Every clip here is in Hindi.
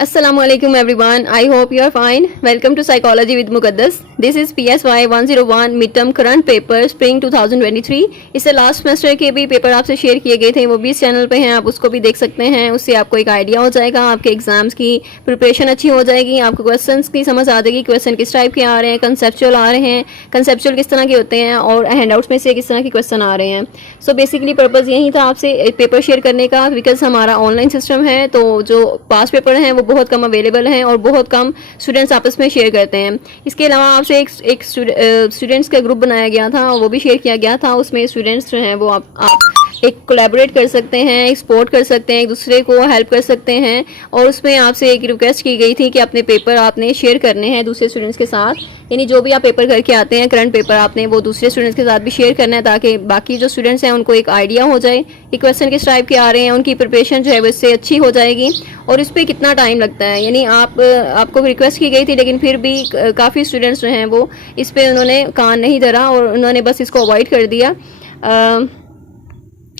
Assalamualaikum everyone. I hope you are fine. Welcome to Psychology with Muqaddas. This is PSY 101 midterm current paper spring 2023. इससे लास्ट सेमेस्टर के भी पेपर आपसे शेयर किए गए थे, वो भी इस चैनल पे हैं, आप उसको भी देख सकते हैं। उससे आपको एक आइडिया हो जाएगा, आपके एग्जाम्स की प्रिपरेशन अच्छी हो जाएगी, आपको क्वेश्चंस की समझ आ जाएगी, क्वेश्चन किस टाइप के आ रहे हैं, कंसेप्चुअल आ रहे हैं, कंसेप्चुअल किस तरह के होते हैं और हैंडआउट्स में से किस तरह के क्वेश्चन आ रहे हैं। सो बेसिकली पर्पज़ यही था आपसे पेपर शेयर करने का, बिकॉज हमारा ऑनलाइन सिस्टम है तो जो पास पेपर हैं वो बहुत कम अवेलेबल हैं और बहुत कम स्टूडेंट्स आपस में शेयर करते हैं। इसके अलावा आपसे एक स्टूडेंट्स का ग्रुप बनाया गया था, वो भी शेयर किया गया था। उसमें स्टूडेंट्स जो हैं वो आप एक कोलैबोरेट कर सकते हैं, एक सपोर्ट कर सकते हैं, एक दूसरे को हेल्प कर सकते हैं। और उसमें आपसे एक रिक्वेस्ट की गई थी कि अपने पेपर आपने शेयर करने हैं दूसरे स्टूडेंट्स के साथ, यानी जो भी आप पेपर करके आते हैं करंट पेपर आपने वो दूसरे स्टूडेंट्स के साथ भी शेयर करना है, ताकि बाकी जो स्टूडेंट्स हैं उनको एक आइडिया हो जाए कि क्वेश्चन किस टाइप के आ रहे हैं, उनकी प्रिपरेशन जो है वो इससे अच्छी हो जाएगी। और इस पर कितना टाइम लगता है, यानी आपको रिक्वेस्ट की गई थी लेकिन फिर भी काफ़ी स्टूडेंट्स जो हैं वो इस पर उन्होंने कान नहीं धरा और उन्होंने बस इसको अवॉइड कर दिया।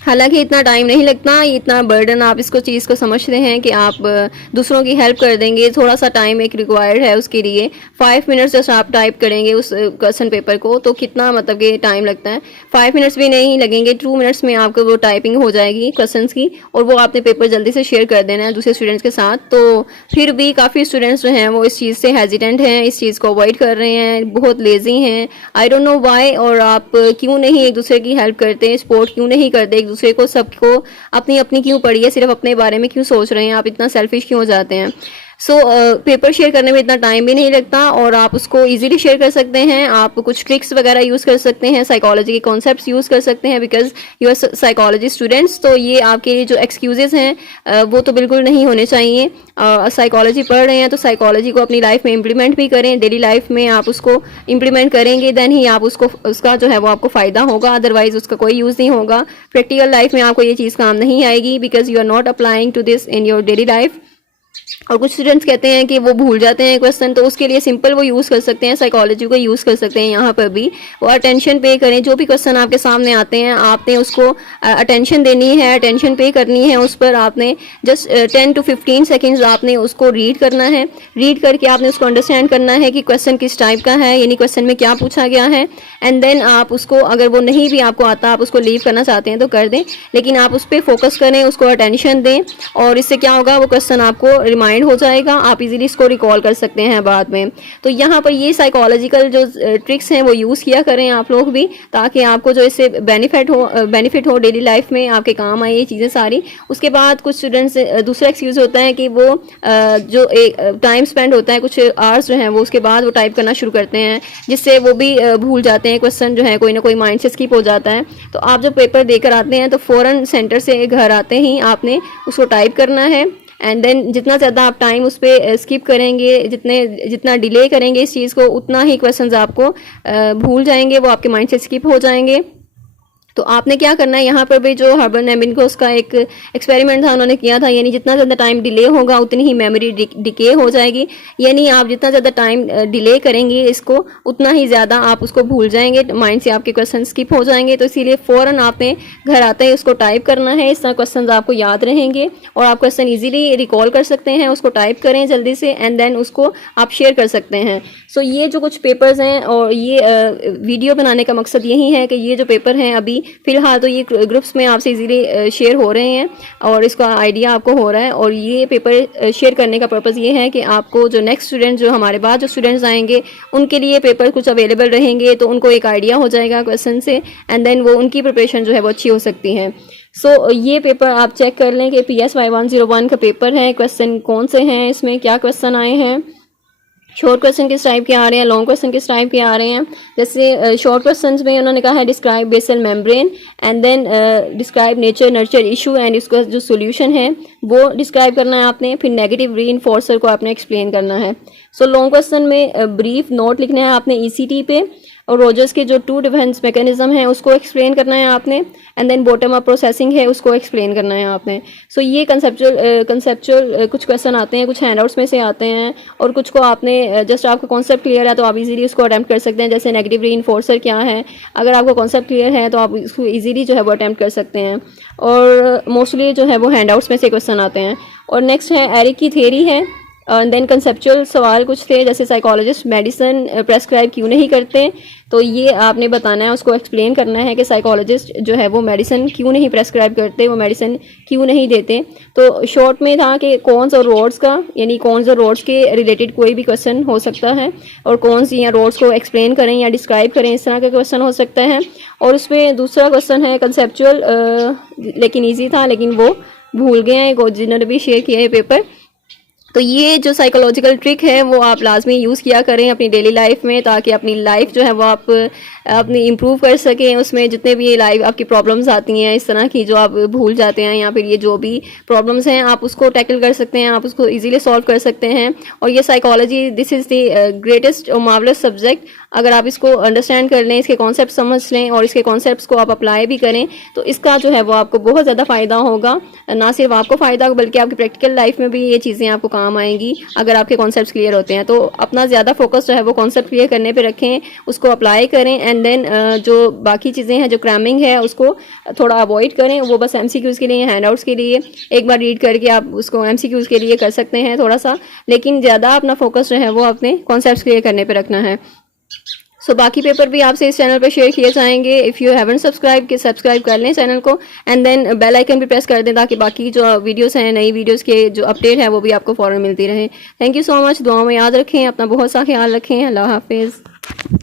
हालांकि इतना टाइम नहीं लगता, इतना बर्डन आप इसको चीज़ को समझते हैं कि आप दूसरों की हेल्प कर देंगे, थोड़ा सा टाइम एक रिक्वायर्ड है उसके लिए। 5 मिनट्स जस्ट आप टाइप करेंगे उस क्वेश्चन पेपर को तो कितना मतलब कि टाइम लगता है, 5 मिनट्स भी नहीं लगेंगे, 2 मिनट्स में आपको वो टाइपिंग हो जाएगी क्वेश्चंस की और वो आपने पेपर जल्दी से शेयर कर देना है दूसरे स्टूडेंट्स के साथ। तो फिर भी काफ़ी स्टूडेंट्स जो हैं वो इस चीज़ से हेजिटेंट हैं, इस चीज़ को अवॉइड कर रहे हैं, बहुत लेजी हैं, आई डोंट नो वाई। और आप क्यों नहीं एक दूसरे की हेल्प करते, सपोर्ट क्यों नहीं करते दूसरे को, सबको अपनी अपनी क्यों पड़ी है, सिर्फ अपने बारे में क्यों सोच रहे हैं, आप इतना सेल्फिश क्यों हो जाते हैं। पेपर शेयर करने में इतना टाइम भी नहीं लगता और आप उसको इजीली शेयर कर सकते हैं। आप कुछ ट्रिक्स वगैरह यूज़ कर सकते हैं, साइकोलॉजी के कॉन्सेप्ट्स यूज़ कर सकते हैं, because you are psychology students. तो ये आपके लिए जो एक्सक्यूजेस हैं वो तो बिल्कुल नहीं होने चाहिए। साइकोलॉजी पढ़ रहे हैं तो साइकोलॉजी को अपनी लाइफ में इम्प्लीमेंट भी करें, डेली लाइफ में आप उसको इम्प्लीमेंट करेंगे, देन ही आप उसका जो है वो आपको फ़ायदा होगा, अदरवाइज उसका कोई यूज़ नहीं होगा। प्रैक्टिकल लाइफ में आपको ये चीज़ काम नहीं आएगी, because you are not applying to this in your daily life. और कुछ स्टूडेंट्स कहते हैं कि वो भूल जाते हैं क्वेश्चन, तो उसके लिए सिंपल वो यूज़ कर सकते हैं, साइकोलॉजी को यूज़ कर सकते हैं। यहाँ पर भी वो अटेंशन पे करें, जो भी क्वेश्चन आपके सामने आते हैं आपने उसको अटेंशन देनी है, अटेंशन पे करनी है उस पर। आपने जस्ट 10 to 15 सेकेंड्स आपने उसको रीड करना है, रीड करके आपने उसको अंडरस्टैंड करना है कि क्वेश्चन किस टाइप का है, यानी क्वेश्चन में क्या पूछा गया है। एंड देन आप उसको, अगर वो नहीं भी आपको आता, आप उसको लीव करना चाहते हैं तो कर दें, लेकिन आप उस पर फोकस करें, उसको अटेंशन दें। और इससे क्या होगा, वो क्वेश्चन आपको रिमाइंड हो जाएगा, आप इजीली इसको रिकॉल कर सकते हैं बाद में। तो यहाँ पर ये साइकोलॉजिकल जो ट्रिक्स हैं वो यूज़ किया करें आप लोग भी, ताकि आपको जो इससे बेनिफिट हो डेली लाइफ में, आपके काम आए ये चीज़ें सारी। उसके बाद कुछ स्टूडेंट्स दूसरा एक्सक्यूज़ होता है कि वो जो एक टाइम स्पेंड होता है, कुछ आवर्स जो हैं वो उसके बाद वो टाइप करना शुरू करते हैं, जिससे वो भी भूल जाते हैं क्वेश्चन, जो है कोई ना कोई माइंड से स्किप हो जाता है। तो आप जब पेपर देकर आते हैं तो फ़ौरन सेंटर से घर आते ही आपने उसको टाइप करना है। एंड देन जितना ज़्यादा आप टाइम उस पर स्किप करेंगे, जितना डिले करेंगे इस चीज़ को, उतना ही क्वेश्चंस आपको भूल जाएंगे, वो आपके माइंड से स्किप हो जाएंगे। तो आपने क्या करना है, यहाँ पर भी जो हर्बर्ट एबिंगहॉस का एक एक्सपेरिमेंट था उन्होंने किया था, यानी जितना ज़्यादा टाइम डिले होगा उतनी ही मेमोरी डिके हो जाएगी, यानी आप जितना ज़्यादा टाइम डिले करेंगे इसको उतना ही ज़्यादा आप उसको भूल जाएंगे, माइंड से आपके क्वेश्चन स्किप हो जाएंगे। तो इसीलिए फ़ौरन आपने घर आते ही उसको टाइप करना है, इस तरह क्वेश्चन आपको याद रहेंगे और आप क्वेश्चन ईजिली रिकॉल कर सकते हैं। उसको टाइप करें जल्दी से एंड देन उसको आप शेयर कर सकते हैं। सो ये जो कुछ पेपर्स हैं, और ये वीडियो बनाने का मकसद यही है कि ये जो पेपर हैं अभी फ़िलहाल तो ये ग्रुप्स में आपसे इजीली शेयर हो रहे हैं और इसका आइडिया आपको हो रहा है। और ये पेपर शेयर करने का पर्पज़ ये है कि आपको जो नेक्स्ट स्टूडेंट, जो हमारे बाद जो स्टूडेंट्स आएंगे, उनके लिए पेपर कुछ अवेलेबल रहेंगे, तो उनको एक आइडिया हो जाएगा क्वेश्चन से, एंड देन वो उनकी प्रिपरेशन जो है वो अच्छी हो सकती है। सो ये पेपर आप चेक कर लें कि PSY 101 का पेपर है, क्वेश्चन कौन से हैं, इसमें क्या क्वेश्चन आए हैं, शॉर्ट क्वेश्चन किस टाइप के आ रहे हैं, लॉन्ग क्वेश्चन किस टाइप के आ रहे हैं। जैसे शॉर्ट क्वेश्चंस में उन्होंने कहा है describe basal membrane and then describe nature nurture issue and इसका जो सोल्यूशन है वो डिस्क्राइब करना है आपने, फिर नेगेटिव रीइंफोर्सर को आपने एक्सप्लेन करना है। सो लॉन्ग क्वेश्चन में ब्रीफ नोट लिखना है आपने ECT पे, और रोजर्स के जो 2 डिफेंस मैकेनिज्म है उसको एक्सप्लेन करना है आपने, and then bottom up processing है उसको एक्सप्लेन करना है आपने। सो ये कंसेप्चुअल कुछ क्वेश्चन आते हैं, कुछ हैंडआउट्स में से आते हैं, और कुछ को आपने जस्ट आपका कॉन्सेप्ट क्लियर है तो आप इजीली उसको अटेम्प्ट कर सकते हैं। जैसे नेगेटिव रीइंफोर्सर क्या है, अगर आपको कॉन्सेप्ट क्लियर है तो आप इसको इजीली जो है वो अटेम्प्ट कर सकते हैं, और मोस्टली जो है वो हैंडआउट्स में से क्वेश्चन आते हैं। और नेक्स्ट है एरिक की थ्योरी है, देन कंसेप्चुअल सवाल कुछ थे, जैसे साइकोलॉजिस्ट मेडिसिन प्रेस्क्राइब क्यों नहीं करते, तो ये आपने बताना है, उसको एक्सप्लेन करना है कि साइकोलॉजिस्ट जो है वो मेडिसिन क्यों नहीं प्रेस्क्राइब करते, वो मेडिसिन क्यों नहीं देते। तो शॉर्ट में था कि कॉन्स और रोड्स का, यानी कॉन्स और रोड्स के रिलेटेड कोई भी क्वेश्चन हो सकता है, और कॉन्स या रोड्स को एक्सप्लेन करें या डिस्क्राइब करें, इस तरह का क्वेश्चन हो सकता है। और उसमें दूसरा क्वेश्चन है कंसेप्चुअल, लेकिन ईजी था, लेकिन वो भूल गए हैं जिन्होंने भी शेयर किया है पेपर। तो ये जो साइकोलॉजिकल ट्रिक है वो आप लाजमी यूज़ किया करें अपनी डेली लाइफ में, ताकि अपनी लाइफ जो है वो आप अपनी इम्प्रूव कर सकें। उसमें जितने भी ये लाइफ आपकी प्रॉब्लम्स आती हैं इस तरह की, जो आप भूल जाते हैं, या फिर ये जो भी प्रॉब्लम्स हैं आप उसको टैकल कर सकते हैं, आप उसको इजीली सॉल्व कर सकते हैं। और ये psychology, this is the greatest और मार्वलस सब्जेक्ट। अगर आप इसको अंडरस्टैंड कर लें, इसके कॉन्सेप्ट समझ लें और इसके कॉन्सेप्ट्स को आप अप्लाई भी करें, तो इसका जो है वो आपको बहुत ज़्यादा फ़ायदा होगा। ना सिर्फ आपको फ़ायदा बल्कि आपकी प्रैक्टिकल लाइफ में भी ये चीज़ें आपको काम आएंगी अगर आपके कॉन्सेप्ट्स क्लियर होते हैं। तो अपना ज़्यादा फोकस जो है वो कॉन्सेप्ट क्लियर करने पे रखें, उसको अप्लाई करें, एंड देन जो बाकी चीज़ें हैं, जो क्रैमिंग है, उसको थोड़ा अवॉइड करें। वो बस एमसीक्यूज़ के लिए, हैंडआउट्स के लिए एक बार रीड करके आप उसको एमसीक्यूज़ के लिए कर सकते हैं थोड़ा सा, लेकिन ज़्यादा अपना फोकस जो है वो अपने कॉन्सेप्ट्स क्लियर करने पे रखना है। सो बाकी पेपर भी आपसे इस चैनल पर शेयर किए जाएंगे। If you haven't subscribe subscribe कर लें चैनल को, एंड देन बेल आइकन भी प्रेस कर दें, ताकि बाकी जो वीडियोस हैं, नई वीडियोस के जो अपडेट है वो भी आपको फ़ौरन मिलती रहे। Thank you so much. दुआओं में याद रखें, अपना बहुत सा ख्याल रखें। अल्लाह हाफिज़।